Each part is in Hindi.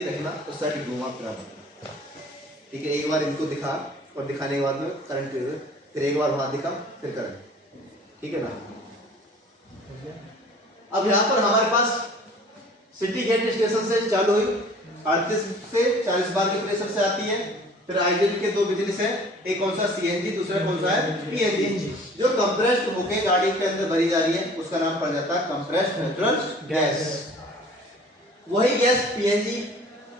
रखना उस साइड घुमा फिरा, ठीक है। एक बार इनको दिखा और दिखाने के बाद में करंट, फिर एक बार वहां दिखा फिर करंट, ठीक है ना। अब यहाँ पर हमारे पास सिटी गेट स्टेशन से चालू हुई 38 से 40 बार के प्रेशर से आती है। फिर आइजन के दो बिजनेस है, एक कौन सा सीएनजी, दूसरा कौन सा है पीएनजी। जो कंप्रेस्ड होके गाड़ी के अंदर भरी जा रही है उसका नाम पड़ जाता है कंप्रेस्ड नेचुरल गैस। वही गैस पीएनजी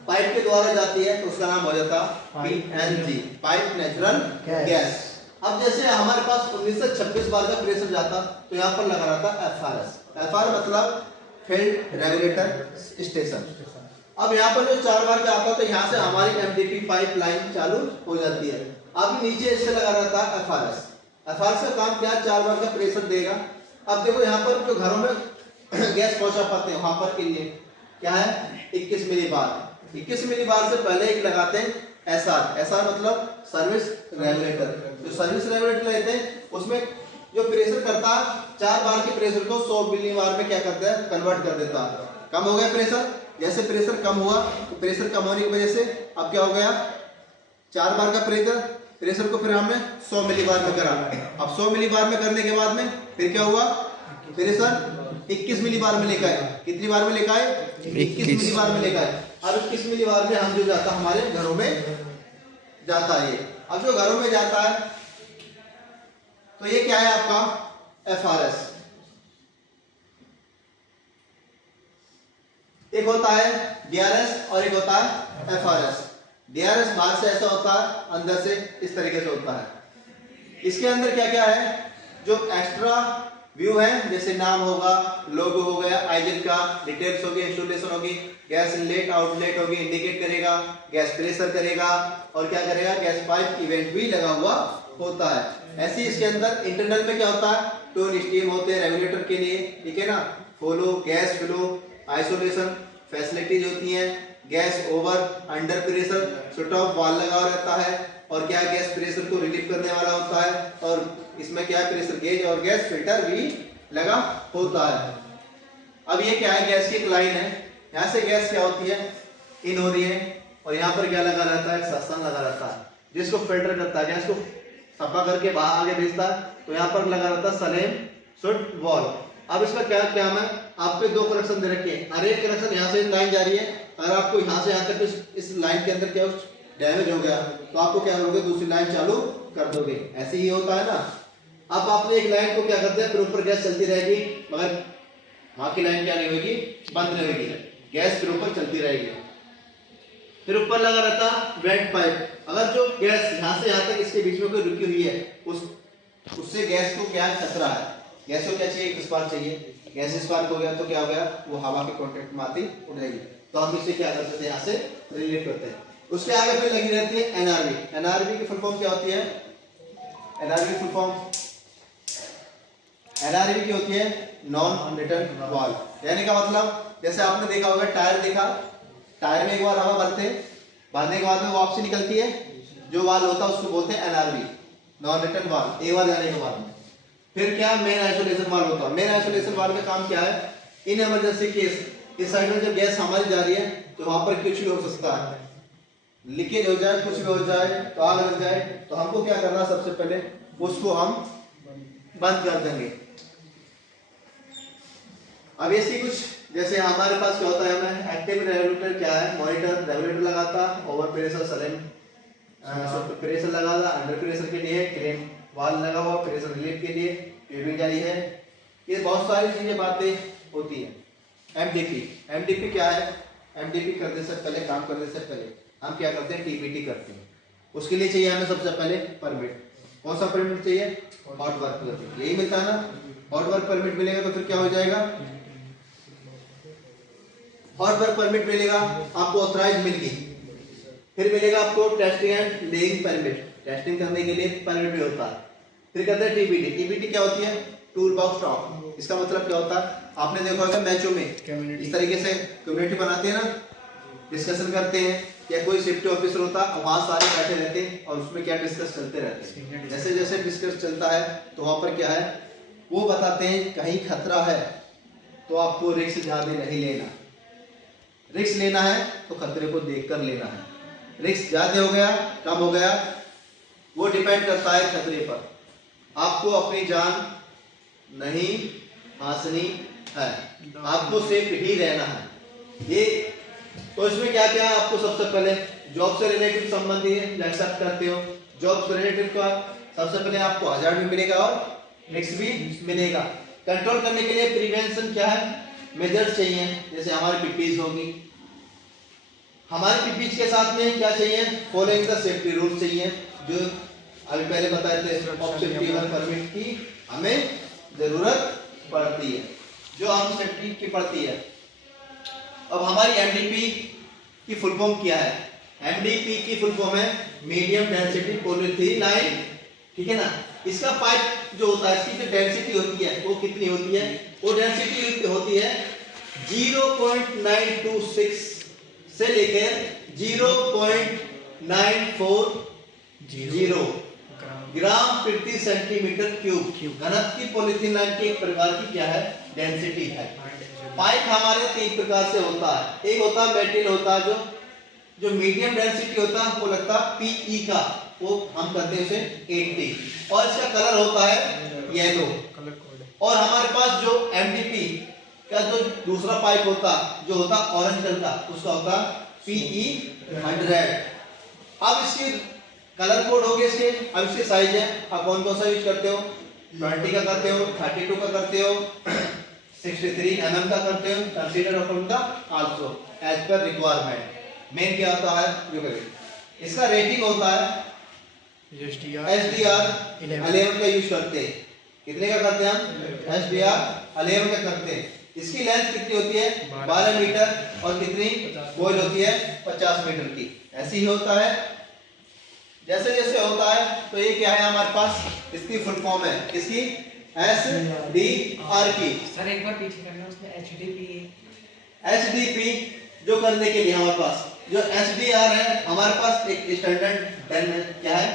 पाइप के द्वारा जाती है तो उसका नाम हो जाता पीएनजी, पाइप नेचुरल गैस। अब जैसे हमारे पास 1926 बार का प्रेशर जाता तो यहाँ पर लगा रहता एफआरएस। एफआर मतलब फील्ड रेगुलेटर स्टेशन। अब यहाँ पर जो 4 बार का आता तो यहाँ से हमारी एमडीपी पाइप लाइन चालू हो जाती है। अब नीचे इससे लगा रहता है एफआरएस। एफआरएस का काम क्या, 4 बार का प्रेशर देगा। अब देखो यहाँ पर जो घरों में गैस पहुंचा पाते हैं वहां पर के लिए क्या है 21 मिली बार। 21 मिली बार से पहले एक लगाते हैं एसआर। एसआर मतलब सर्विस रेगुलेटर। तो सर्विस रेगुलेटर लेते हैं, उसमें जो प्रेशर करता है 4 बार के प्रेशर को 100 मिली बार में क्या करता है कन्वर्ट कर देता है। कम हो गया प्रेशर, जैसे प्रेशर कम हुआ तो प्रेशर कम होने की वजह से अब क्या हो गया 4 बार का प्रेशर को फिर हमने 100 मिली बार में करा। अब 100 मिली बार में करने के बाद में फिर क्या हुआ, प्रेशर 21 मिली बार में लेकर आए। कितनी बार में लेकर आए 21 मिली बार में लेकर आए। अब 21 मिली बार में हम जो जाता हमारे घरों में जाता है ये। अब जो घरों में जाता है तो ये क्या है आपका एफआरएस। एक होता है डीआरएस और एक होता है एफआरएस। डीआरएस बाहर से ऐसा होता है, अंदर से इस तरीके से होता है। इसके अंदर क्या क्या है, जो एक्स्ट्रा व्यू है जैसे नाम होगा, लोगो हो गया, आइजन का डिटेल्स होगी, इंस्टॉलेशन होगी, गैस इनलेट आउटलेट होगी, इंडिकेट करेगा, गैस प्रेशर करेगा और क्या करेगा गैस पाइप इवेंट भी लगा हुआ होता है। ऐसे इसके अंदर इंटरनल में क्या होता है, टोन स्टीम होते हैं रेगुलेटर के लिए, ठीक है ना। Flow, gas flow, isolation facilities होती हैं, gas over under pressure shut off वाल लगा रहता है और क्या गैस प्रेशर को रिलीव करने वाला होता है। और इसमें क्या प्रेशर गेज और गैस फिल्टर भी लगा होता है। अब ये क्या है, गैस की एक लाइन है, यहाँ से गैस क्या होती है इन हो रही है और यहाँ पर क्या लगा रहता है सस्पेंशन लगा रहता है जिसको फिल्टर करता है, गैस को सफा करके बाहर आगे भेजता है। तो यहाँ पर लगा रहता है सलेम सुट वॉल। अब इसका क्या क्या है, आपके 2 कनेक्शन दे रखे हैं। हर एक कनेक्शन यहाँ से लाइन जा रही है, अगर आपको यहाँ से यहाँ तक इस लाइन के अंदर क्या डैमेज हो गया तो आपको क्या करोगे दूसरी लाइन चालू कर दोगे। ऐसे ही होता है ना। अब आपने एक लाइन को क्या करते हैं फिर ऊपर गैस चलती रहेगी मगर वहां की लाइन क्या नहीं होगी, बंद नहीं होगी, गैस फिर ऊपर चलती रहेगी। फिर ऊपर लगा रहता वेंट पाइप। अगर जो गैस यहाँ से यहाँ तक इसके बीच में कोई रुकी हुई है उससे गैस को क्या खतरा है, गैस को क्या चाहिए स्पार्क चाहिए, गैस स्पार्क हो गया तो क्या हो गया वो हवा के कांटेक्ट में आती उड़ेगी। तो हम इसे क्या करते हैं यहाँ से रिलेट करते हैं। उसके आगे फिर लगी रहती है एनआरवी। एनआरवी की फुल फॉर्म क्या होती है, एनआरवी फुल फॉर्म एनआरवी की होती है नॉन रिटर्न वाल्व। यानी का मतलब जैसे आपने देखा होगा टायर देखा, टायर में एक बार हवा भरते हैं, भरने के बाद में वापसी निकलती है, जो वाल्व होता है उसको बोलते हैं एनआरवी नॉन रिटर्न वाल्व। एक बार जाने के बाद में फिर क्या मेन आइसोलेशन वाल्व होता है। मेन आइसोलेशन वाल्व का काम क्या है, इन इमरजेंसी केस इस साइड में जब गैस हमारी जा रही है तो वहां पर कुछ भी हो सकता है, लीकेज हो जाए, कुछ भी हो जाए, तो आग लग जाए, तो हमको क्या करना सबसे पहले उसको हम बंद कर देंगे। अब ऐसी कुछ जैसे हमारे पास क्या होता है, हमें एक्टिव रेगुलेटर क्या है, मॉनिटर रेगुलेटर लगाता, ओवर प्रेशर सलेम प्रेशर लगाता, अंडर प्रेशर के लिए क्रेन वाल लगा हुआ, प्रेशर रिलीफ के लिए ट्यूबिंग जारी है। ये बहुत सारी चीजें बातें होती है। एमडीपी, एमडीपी क्या है, एमडीपी करने से पहले काम करने से पहले हम क्या करते हैं टीपीटी करते हैं। उसके लिए चाहिए हमें सबसे पहले परमिट। कौन सा परमिट चाहिए, हॉट वर्क परमिट, यही मिलता है ना। हॉट वर्क परमिट मिलेगा तो फिर क्या हो जाएगा, हॉट वर्क परमिट मिलेगा आपको, ऑथराइज मिल गई। फिर मिलेगा आपको testing and laying permit, testing करने के लिए परमिट भी होता है। फिर कहते हैं टीपीटी। टीपीटी क्या होती है, टूल बॉक्स टॉक। इसका मतलब क्या होता है, आपने देखा होगा मैचों में इस तरीके से कम्युनिटी बनाते हैं ना, डिस्कशन करते हैं, या कोई सेफ्टी ऑफिसर होता है वहां सारे बैठे रहते हैं और उसमें क्या डिस्कस चलते रहते हैं। जैसे जैसे डिस्कस चलता है तो वहां पर क्या है वो बताते हैं कहीं खतरा है तो आपको रिस्क ज्यादा नहीं लेना। रिस्क लेना है तो खतरे को देखकर लेना है। रिस्क ज्यादा हो गया कम हो गया वो डिपेंड करता है खतरे पर। आपको अपनी जान नहीं हासनी है, आपको सेफ ही रहना है। ये तो इसमें क्या क्या आपको सबसे पहले जॉब से रिलेटेड संबंधी है, एक्सेप्ट करते हो जॉब से रिलेटेड का सबसे पहले आपको हजार्ड भी मिलेगा और रिस्क भी मिलेगा। कंट्रोल करने के लिए प्रिवेंशन क्या है, मेजर्स चाहिए, जैसे हमारी पीपीज होगी, हमारी पीपीज के साथ में क्या चाहिए, फॉलोइंग द सेफ्टी रूल्स चाहिए, जो अभी पहले बताए थे सेफ्टी परमिट की हमें जरूरत पड़ती है, जो हम सेफ्टी की पड़ती है। अब हमारी एमडीपी की फुल फॉर्म क्या है, एमडीपी की फुल फॉर्म है मीडियम डेंसिटी पॉलीथीन लाइन, ठीक है ना। इसका पाइप जो होता है इसकी जो डेंसिटी होती है वो कितनी होती है, वो डेंसिटी होती है 0.926 से लेकर 0.940 ग्राम प्रति सेंटीमीटर क्यूब घनत्व की पॉलीथीन लाइन की एक प्रकार की क्या है, डेंसिटी है। पाइप हमारे तीन प्रकार से होता है, एक होता है मेटल होता है जो मीडियम डेंसिटी होता है वो लगता है पीई का, वो हम करते हैं उसे 80 और इसका कलर होता है येलो। और हमारे पास जो एमडीपी का जो दूसरा पाइप होता जो होता ऑरेंज कलर का, उसका होता पीई 100। अब इसकी कलर कोड हो गए इसके। अब इसके साइज है, आप कौन कौन सा यूज करते हो, 20 का करते हो, 32 का करते हो, 63 mm का करते हो, consider upon the also age पर रिक्वायरमेंट। मेन क्या होता है जो करें, इसका रेटिंग होता है SDR 11 का यूज करते हैं। कितने का करते हैं हम, SDR 11 का करते हैं। इसकी लेंथ कितनी होती है 12 मीटर और कितनी बॉयल होती है 50 मीटर की। ऐसे ही होता है, जैसे जैसे होता है। तो ये क्या है हमारे पास, इसकी फुल फॉर्म है इसकी SDR की। सर एक बार पीछे करना, उसमें HDP जो करने के लिए हमारे पास जो SDR है, हमारे पास एक स्टैंडर्ड क्या है,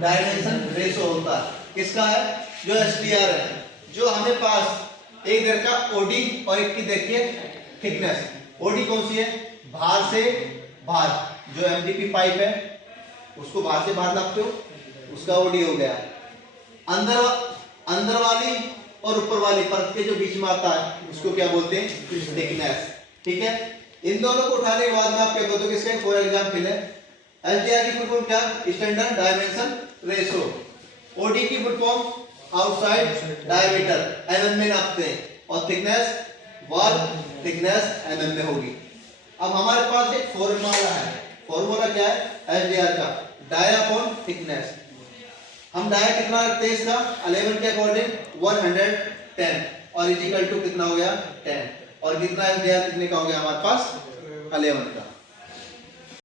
डायमेंशन रेशो होता है। किसका है, जो SDR है, जो हमें पास एक दर का OD और एक की देखिए थिकनेस। OD कौन सी है, बाहर से बाहर जो MDP पाइप है उसको बाहर से बाहर नापते हो, उसका OD हो गया। अंदर वाली और ऊपर वाली परत के जो बीच में आता है उसको क्या बोलते हैं, थिकनेस, ठीक है। इन दोनों को उठाने के बाद में आप क्या कहते हो, किसके फॉर एग्जांपल है SDR की फुल फॉर्म क्या, स्टैंडर्ड डायमेंशन रेशो। OD की full form outside diameter mm में नापते हैं, और थिकनेस वॉल थिकनेस mm में होगी। अब हमारे पास एक फॉर्मूला है, फॉर्मूला क्या है SDR का, डाया अपॉन थिकनेस। हम डाया कितना रखते हैं इसका 11 के अकॉर्डिंग 110 और इक्वल टू कितना हो गया 10, और कितना SDR कितने का हो गया हमारे पास 11 का।